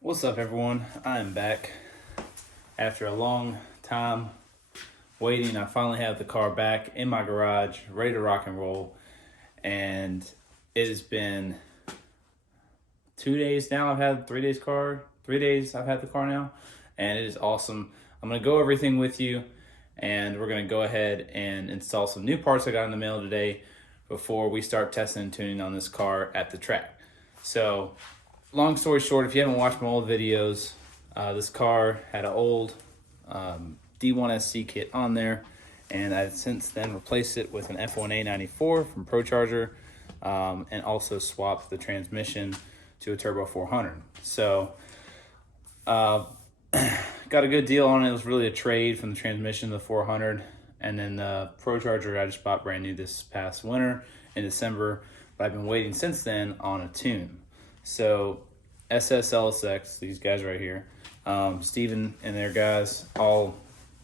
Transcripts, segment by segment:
What's up, everyone? I am back after a long time waiting. I finally have the car back in my garage, ready to rock and roll. And it has been 2 days now. I've had 3 days car. 3 days I've had the car now, and it is awesome. I'm gonna go everything with you, and we're gonna go ahead and install some new parts I got in the mail today before we start testing and tuning on this car at the track. So, long story short, if you haven't watched my old videos, this car had an old D1SC kit on there, and I've since then replaced it with an F1A94 from Procharged, and also swapped the transmission to a Turbo 400. So, got a good deal on it. It was really a trade from the transmission to the 400, and then the Procharged I just bought brand new this past winter in December, but I've been waiting since then on a tune. So SSLSX, these guys right here, Steven and their guys all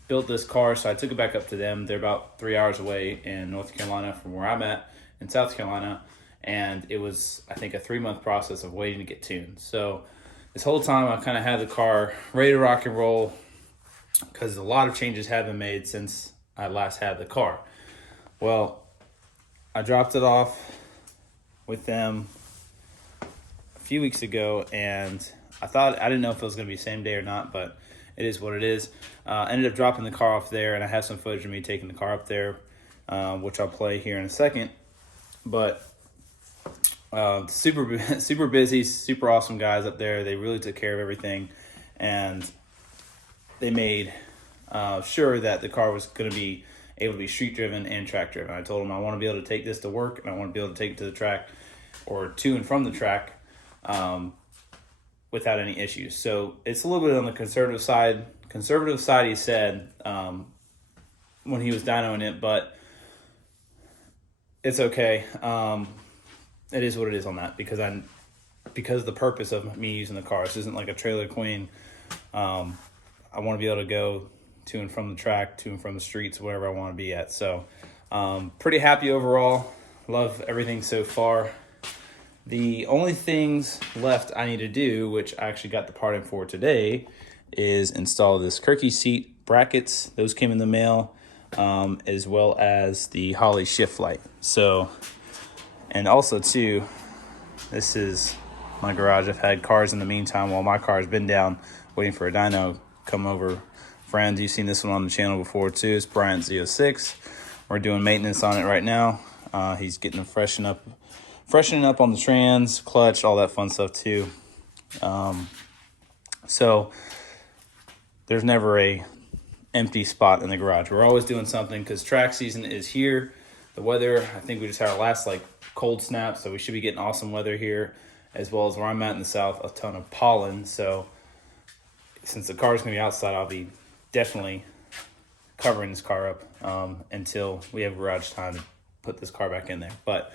built this car, so I took it back up to them. They're about 3 hours away in North Carolina from where I'm at in South Carolina, and it was, I think, a 3-month process of waiting to get tuned. So this whole time I kind of had the car ready to rock and roll because a lot of changes have been made since I last had the car. Well, I dropped it off with them a few weeks ago, and I didn't know if it was going to be same day or not, but it is what it is. Ended up dropping the car off there, and I have some footage of me taking the car up there, which I'll play here in a second. But super busy, super awesome guys up there. They really took care of everything, and they made sure that the car was going to be able to be street driven and track driven. I told them I want to be able to take this to work, and I want to be able to take it to the track or to and from the track without any issues. So it's a little bit on the conservative side. He said, when he was dynoing it, but it's okay. It is what it is on that, because of the purpose of me using the car. This isn't like a trailer queen. I want to be able to go to and from the track, to and from the streets, wherever I want to be at. So pretty happy overall. Love everything so far. The only things left I need to do, which I actually got the part in for today, is install this Kirky seat brackets. Those came in the mail, as well as the Holley shift light. So, and also too, this is my garage. I've had cars in the meantime while my car's been down waiting for a dyno come over. Friends, you've seen this one on the channel before too. It's Brian Z06. We're doing maintenance on it right now. He's getting them freshening up on the trans, clutch, all that fun stuff too. So there's never a empty spot in the garage. We're always doing something because track season is here. The weather, I think we just had our last cold snap, so we should be getting awesome weather here, as well as where I'm at in the south, a ton of pollen. So since the car's gonna be outside, I'll be definitely covering this car up until we have garage time to put this car back in there. But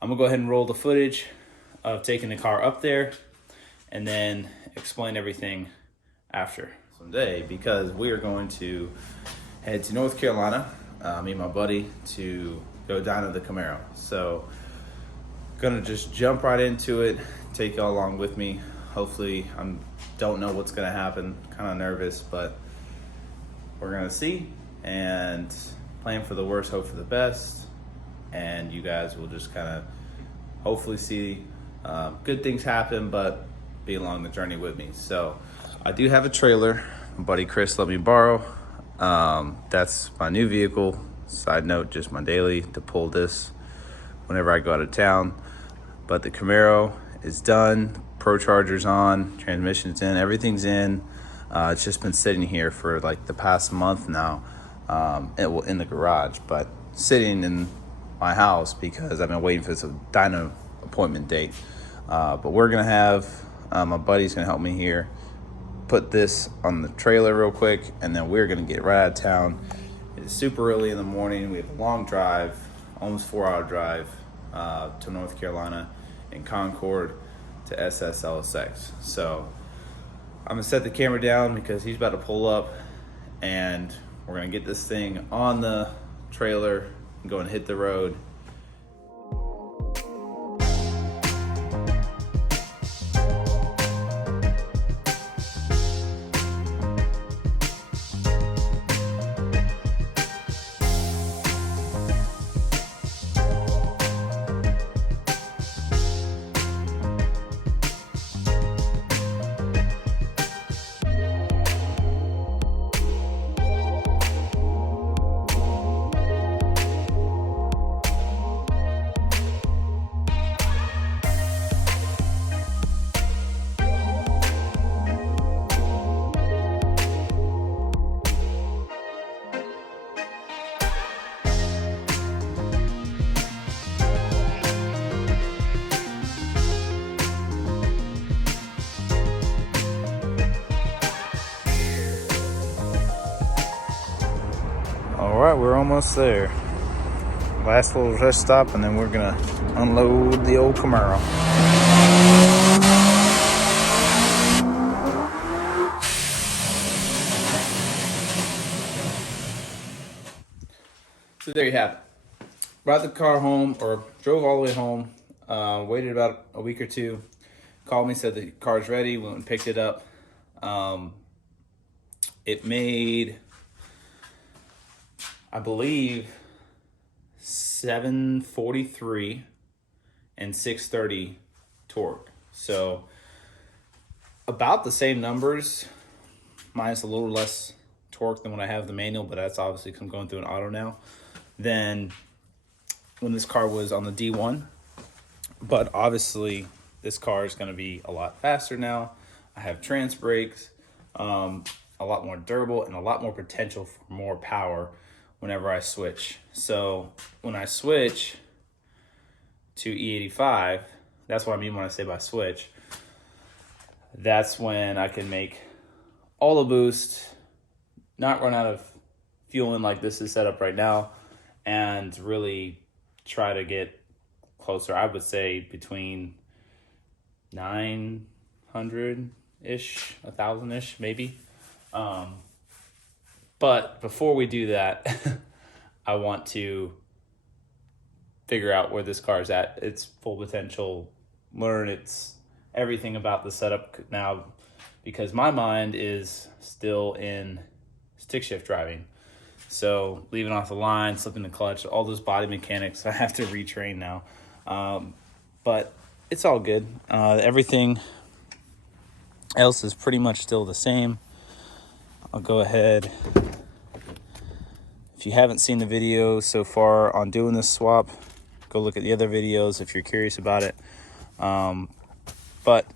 I'm gonna go ahead and roll the footage of taking the car up there and then explain everything after someday, because we are going to head to North Carolina, me and my buddy, to go dyno the Camaro. So gonna just jump right into it, take y'all along with me. Hopefully, don't know what's gonna happen, kind of nervous, but we're gonna see and plan for the worst, hope for the best. And you guys will just kind of hopefully see good things happen, but be along the journey with me. So I do have a trailer my buddy Chris let me borrow. That's my new vehicle. Side note, just my daily to pull this whenever I go out of town. But the Camaro is done, Procharger's on, transmission's in, everything's in. It's just been sitting here for the past month now, in the garage, but sitting in my house because I've been waiting for this dyno appointment date. But we're gonna have, my buddy's gonna help me here, put this on the trailer real quick, and then we're gonna get right out of town. It's super early in the morning. We have a long drive, almost 4-hour drive to North Carolina in Concord to SSLSX. So I'm gonna set the camera down because he's about to pull up and we're gonna get this thing on the trailer and go and hit the road. All right, we're almost there. Last little rest stop, and then we're gonna unload the old Camaro. So there you have it. Brought the car home, or drove all the way home. Waited about a week or two. Called me, said the car's ready. Went and picked it up. It made, I believe, 743 and 630 torque. So about the same numbers, minus a little less torque than when I have the manual, but that's obviously because I'm going through an auto now, than when this car was on the D1. But obviously this car is going to be a lot faster now. I have trans brakes, a lot more durable, and a lot more potential for more power whenever I switch. So when I switch to E85, that's what I mean when I say by switch. That's when I can make all the boost, not run out of fueling like this is set up right now, and really try to get closer. I would say between 900-ish, 1,000-ish maybe. But before we do that, I want to figure out where this car is at, its full potential, learn its everything about the setup now, because my mind is still in stick shift driving. So leaving off the line, slipping the clutch, all those body mechanics, I have to retrain now. But it's all good. Everything else is pretty much still the same. I'll go ahead. If you haven't seen the video so far on doing this swap, go look at the other videos if you're curious about it. But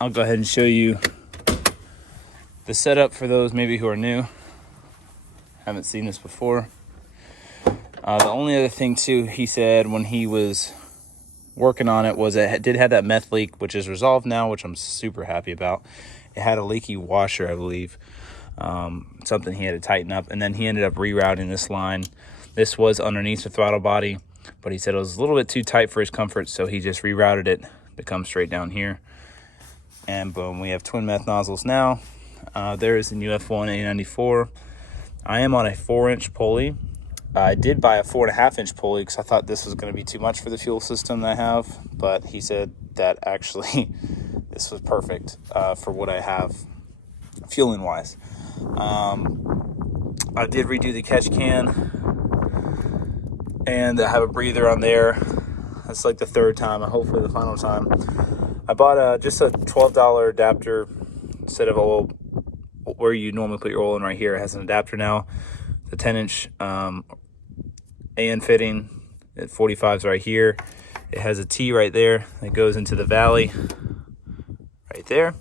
I'll go ahead and show you the setup for those maybe who are new, haven't seen this before. The only other thing too, he said when he was working on it, was it did have that meth leak, which is resolved now, which I'm super happy about. It had a leaky washer, I believe. Something he had to tighten up, and then he ended up rerouting this line. This was underneath the throttle body, but he said it was a little bit too tight for his comfort, so he just rerouted it to come straight down here. And boom, we have twin meth nozzles now. There is the new F1 A94. I am on a 4-inch pulley. I did buy a 4.5-inch pulley because I thought this was going to be too much for the fuel system that I have, but he said that actually this was perfect for what I have fueling wise. I did redo the catch can, and I have a breather on there. That's like the third time, and hopefully the final time. I bought just a $12 adapter instead of oil, where you normally put your oil in right here. It has an adapter now. The 10-inch AN fitting at 45s right here. It has a T right there that goes into the valley right there.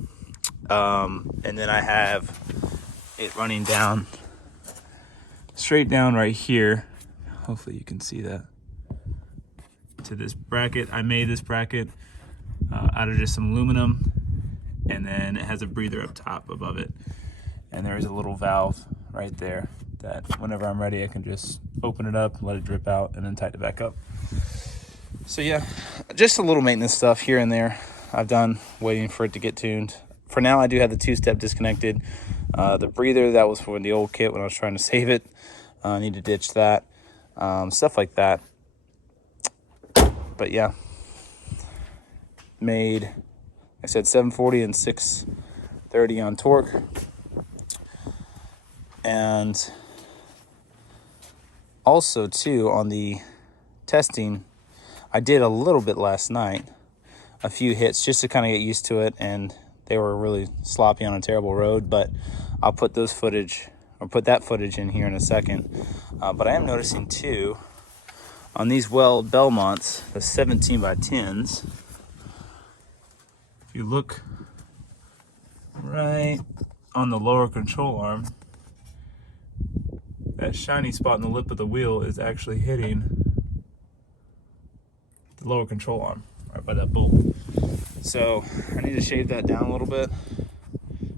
And then I have it running down, straight down right here. Hopefully you can see that, to this bracket. I made this bracket out of just some aluminum, and then it has a breather up top above it. And there is a little valve right there that whenever I'm ready, I can just open it up, let it drip out, and then tighten it back up. So yeah, just a little maintenance stuff here and there I've done, waiting for it to get tuned. For now, I do have the two-step disconnected. The breather, that was from the old kit when I was trying to save it. I need to ditch that. Stuff like that. But yeah, made, I said 740 and 630 on torque. And also too, on the testing, I did a little bit last night, a few hits just to kind of get used to it, and they were really sloppy on a terrible road, but I'll put that footage in here in a second. But I am noticing too, on these Weld Belmonts, the 17 by 10s, if you look right on the lower control arm, that shiny spot in the lip of the wheel is actually hitting the lower control arm, right by that bolt. So I need to shave that down a little bit.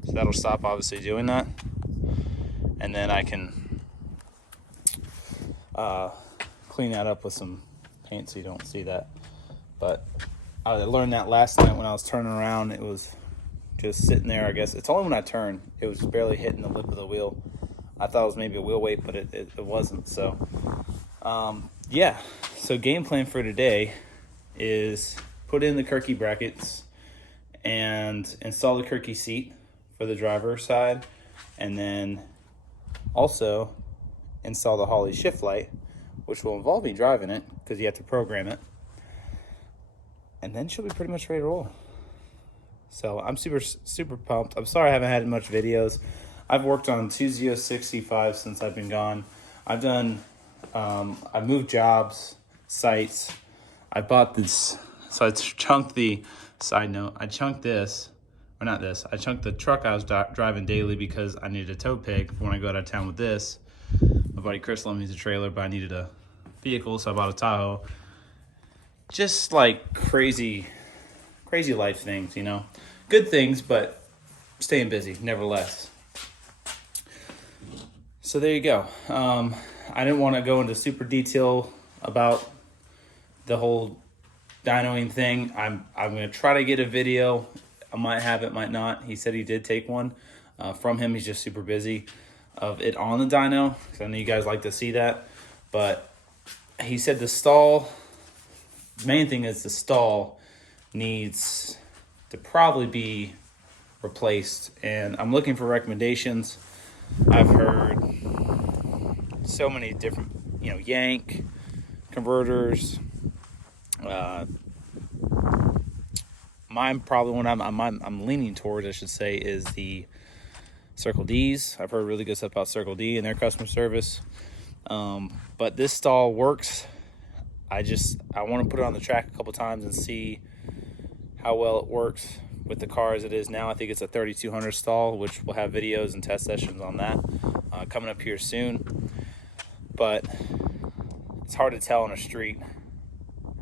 So that'll stop obviously doing that. And then I can clean that up with some paint so you don't see that. But I learned that last night when I was turning around. It was just sitting there, I guess. It's only when I turned, it was barely hitting the lip of the wheel. I thought it was maybe a wheel weight, but it wasn't. So, yeah. So game plan for today is put in the Kirky brackets and install the Kirky seat for the driver's side, and then also install the Holley shift light, which will involve me driving it because you have to program it. And then she'll be pretty much ready to roll. So I'm super pumped. I'm sorry I haven't had much videos. I've worked on 2 Z65 since I've been gone. I've done, I moved jobs, sites. I bought this, so I chunked the, side note, I chunked this, or not this, I chunked the truck I was driving daily because I needed a tow pig for when I go out of town with this. My buddy Chris let me use a trailer, but I needed a vehicle, so I bought a Tahoe. Just like crazy life things, you know. Good things, but staying busy, nevertheless. So there you go. I didn't want to go into super detail about the whole dynoing thing. I'm going to try to get a video. I might have it, might not. He said he did take one from him. He's just super busy of it on the dyno, because I know you guys like to see that. But he said the stall, main thing is the stall needs to probably be replaced, and I'm looking for recommendations. I've heard so many different, you know, yank converters. Mine probably one I'm leaning towards, I should say, is the Circle D's. I've heard really good stuff about Circle D and their customer service. But this stall works. I want to put it on the track a couple times and see how well it works with the car as it is now. I think it's a 3200 stall, which we'll have videos and test sessions on that coming up here soon. But it's hard to tell on a street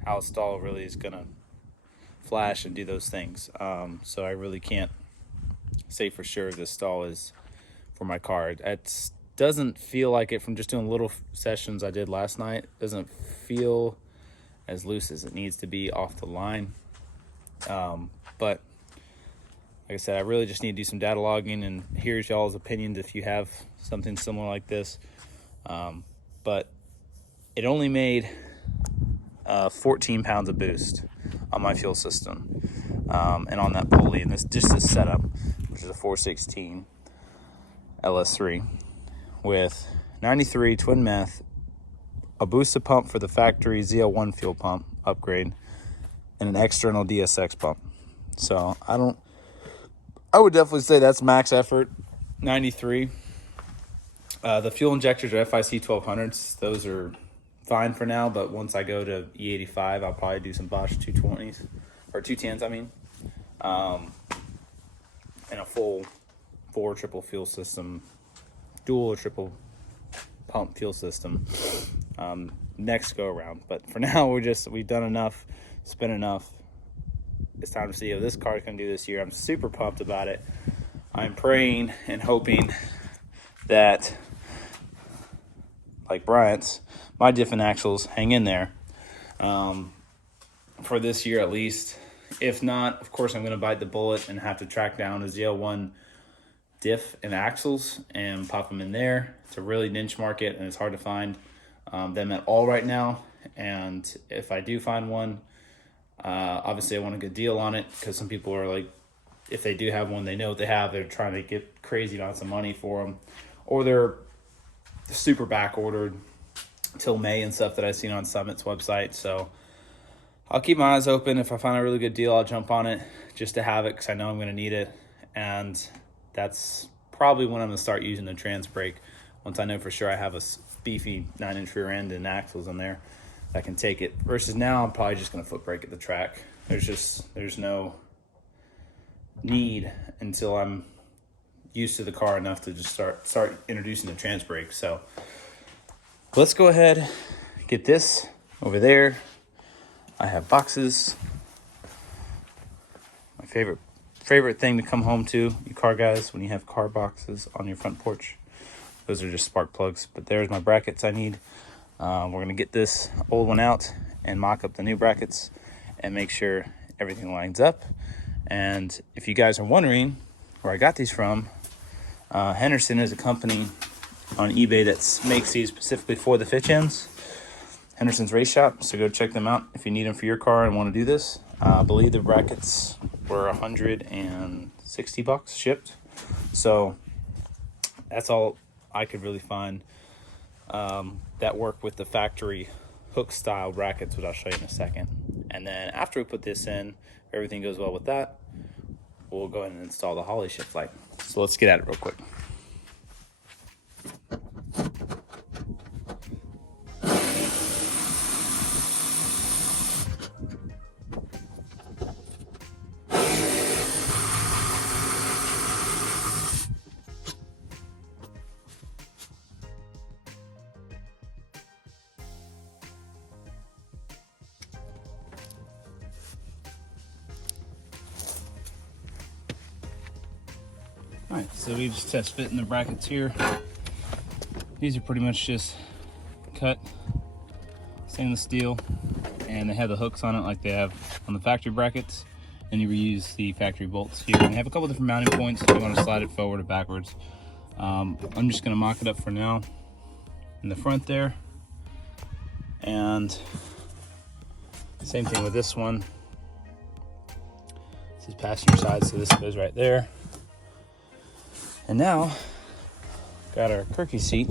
how a stall really is gonna flash and do those things. So I really can't say for sure this stall is for my car. It doesn't feel like it from just doing little sessions I did last night. It doesn't feel as loose as it needs to be off the line. But like I said, I really just need to do some data logging, and here's y'all's opinions if you have something similar like this. But it only made 14 pounds of boost on my fuel system, and on that pulley, and this setup, which is a 416 LS3 with 93 twin meth, a booster pump for the factory ZL1 fuel pump upgrade, and an external DSX pump. So I would definitely say that's max effort, 93. The fuel injectors are FIC 1200s. Those are fine for now, but once I go to E85, I'll probably do some Bosch 220s, or 210s, I mean. And a full 4 triple fuel system, dual or triple pump fuel system next go around. But for now, we've done enough, spent enough. It's time to see how this car is going to do this year. I'm super pumped about it. I'm praying and hoping that, like Bryant's, my diff and axles hang in there for this year at least. If not, of course, I'm going to bite the bullet and have to track down a ZL1 diff and axles and pop them in there. It's a really niche market and it's hard to find them at all right now. And if I do find one, obviously I want a good deal on it, because some people are like, if they do have one, they know what they have. They're trying to get crazy amounts of money for them, or they're super back ordered till May and stuff that I've seen on Summit's website. So I'll keep my eyes open. If I find a really good deal, I'll jump on it just to have it, because I know I'm going to need it. And that's probably when I'm going to start using the trans brake, once I know for sure I have a beefy 9-inch rear end and axles in there that can take it. Versus now, I'm probably just going to foot brake at the track. There's no need until I'm used to the car enough to just start introducing the trans brake. So let's go ahead, get this over there. I have boxes. My favorite thing to come home to, you car guys, when you have car boxes on your front porch. Those are just spark plugs, but there's my brackets I need. We're gonna get this old one out and mock up the new brackets and make sure everything lines up. And if you guys are wondering where I got these from, Henderson is a company on eBay that makes these specifically for the Fitch ends. Henderson's Race Shop, so go check them out if you need them for your car and want to do this. I believe the brackets were $160 shipped, so that's all I could really find that work with the factory hook style brackets, which I'll show you in a second. And then after we put this in, if everything goes well with that, we'll go ahead and install the Holley shift light. So let's get at it real quick. Alright, so we just test fitting the brackets here. These are pretty much just cut stainless steel, and they have the hooks on it like they have on the factory brackets, and you reuse the factory bolts here. And they have a couple different mounting points if you want to slide it forward or backwards. I'm just going to mock it up for now in the front there, and same thing with this one. This is passenger side, so this goes right there. And now, got our Kirky seat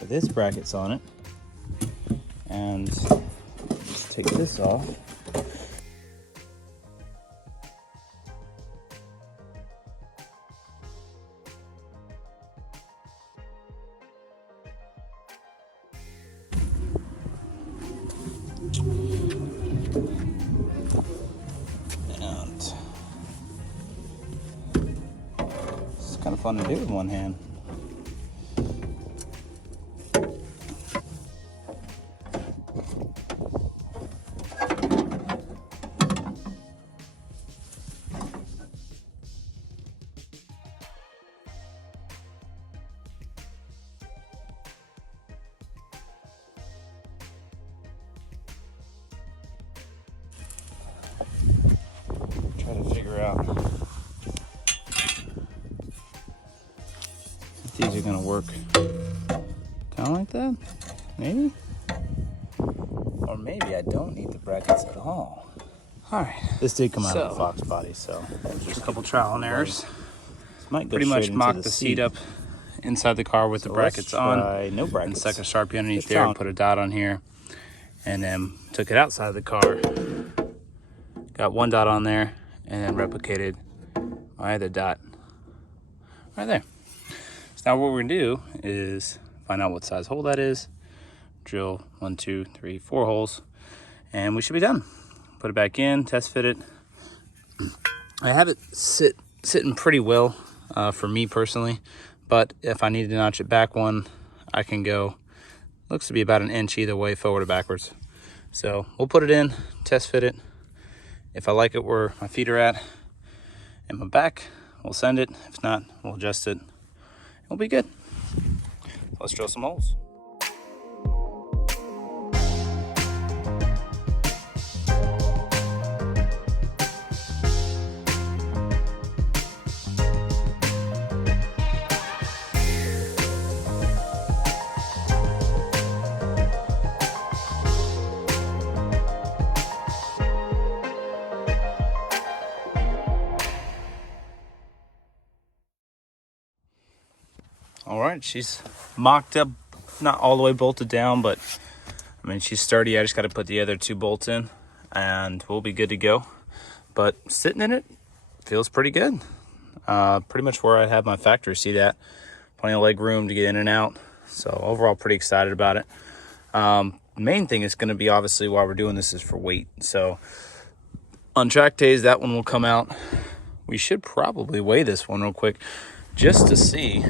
with its brackets on it. And let's take this off. Kind of fun to do with one hand. Try to figure out these are gonna work kind of like that, maybe, or maybe I don't need the brackets at all. All right, this did come out of the Fox body, so just a couple trial and errors. Might pretty much mock the seat up inside the car with the brackets on, no brackets, and stuck a Sharpie underneath there and put a dot on here, and then took it outside of the car, got one dot on there, and then replicated my other dot right there. Now what we're gonna do is find out what size hole that is, drill 1, 2, 3, 4 holes, and we should be done. Put it back in, test fit it. I have it sitting pretty well for me personally, but if I need to notch it back one, I can go, looks to be about 1 inch either way, forward or backwards. So we'll put it in, test fit it. If I like it where my feet are at and my back, we'll send it. If not, we'll adjust it. It'll be good. Let's drill some holes. All right, she's mocked up, not all the way bolted down, but I mean, she's sturdy. I just got to put the other 2 bolts in and we'll be good to go. But sitting in it feels pretty good. Pretty much where I have my factory seat at. Plenty of leg room to get in and out. So overall, pretty excited about it. Main thing is going to be, obviously, while we're doing this, is for weight. So on track days, that one will come out. We should probably weigh this one real quick just to see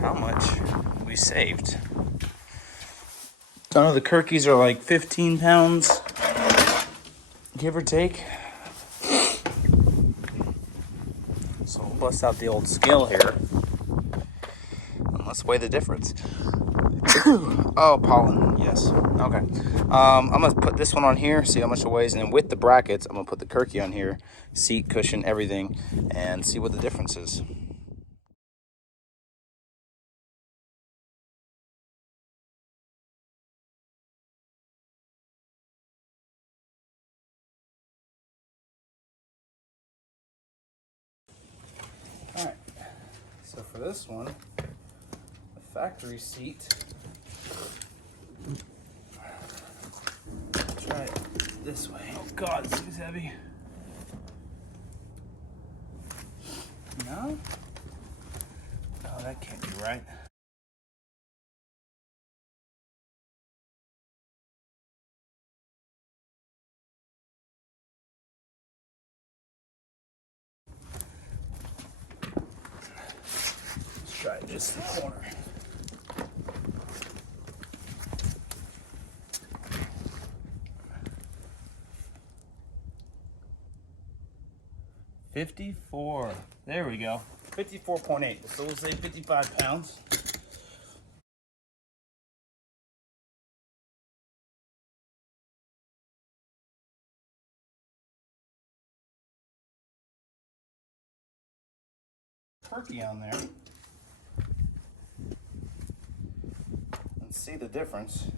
how much we saved. I know the Kirkies are like 15 pounds, give or take. So we'll bust out the old scale here and let's weigh the difference. Oh, pollen, yes. Okay. I'm gonna put this one on here, see how much it weighs, and then with the brackets, I'm gonna put the Kirky on here, seat, cushion, everything, and see what the difference is. All right. So for this one, the factory seat. Try it this way. Oh God, this is heavy. No? Oh, that can't be right. Let's try this corner. $54. There we go. 54.8. So we'll say 55 pounds. Turkey on there. And see the difference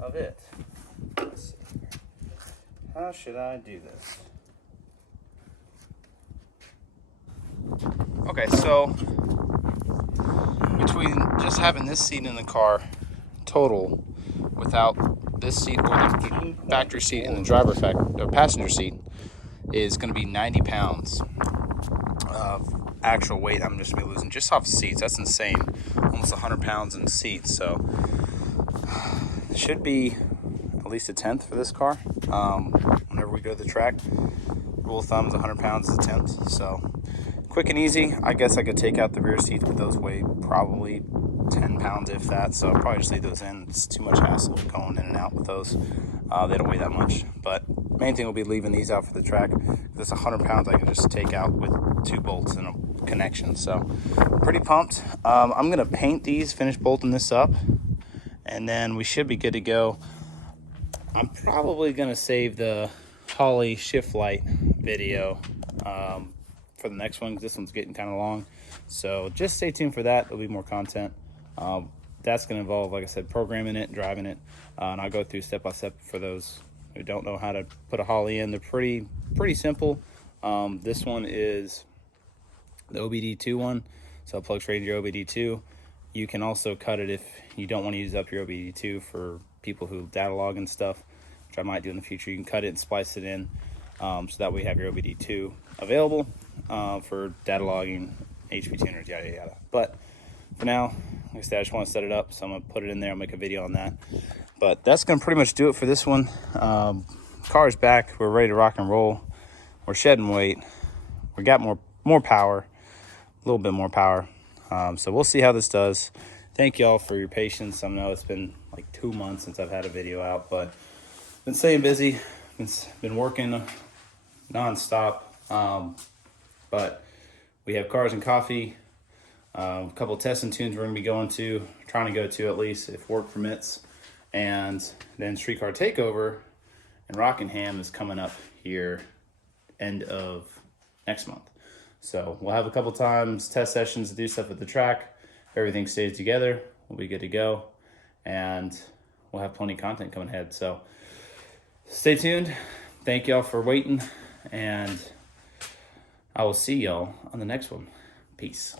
of it. Let's see here. How should I do this? Okay, so between just having this seat in the car total without this seat or the factory seat and the passenger seat is going to be 90 pounds of actual weight I'm just going to be losing just off seats. That's insane. Almost 100 pounds in seats. So it should be at least a tenth for this car. Whenever we go to the track, rule of thumb is 100 pounds is a tenth. So quick and easy. I guess I could take out the rear seats, but those weigh probably 10 pounds if that. So I'll probably just leave those in. It's too much hassle going in and out with those. They don't weigh that much. But main thing will be leaving these out for the track. If it's 100 pounds, I can just take out with 2 bolts and a connection. So pretty pumped. I'm going to paint these, finish bolting this up, and then we should be good to go. I'm probably going to save the Holley shift light video for the next one, because this one's getting kind of long. So just stay tuned for that. There'll be more content. That's going to involve, like I said, programming it, driving it, and I'll go through step by step for those who don't know how to put a Holley in. They're pretty simple. This one is the OBD2 one, so it plugs straight into your OBD2. You can also cut it if you don't want to use up your OBD2 for people who data log and stuff, which I might do in the future. You can cut it and splice it in, so that way you have your OBD2 available for data logging, HP tuners, yada yada. But for now, like I said, I just want to set it up, so I'm going to put it in there. I'll make a video on that. But that's going to pretty much do it for this one. Car's back. We're ready to rock and roll. We're shedding weight. We got more power, a little bit more power. So we'll see how this does. Thank y'all for your patience. I know it's been like 2 months since I've had a video out, but been staying busy. Been working nonstop. But we have Cars and Coffee. A couple of tests and tunes we're going to be trying to go to at least if work permits. And then Streetcar Takeover in Rockingham is coming up here end of next month. So we'll have a couple times, test sessions to do stuff at the track. If everything stays together, we'll be good to go. And we'll have plenty of content coming ahead. So stay tuned. Thank y'all for waiting. And I will see y'all on the next one. Peace.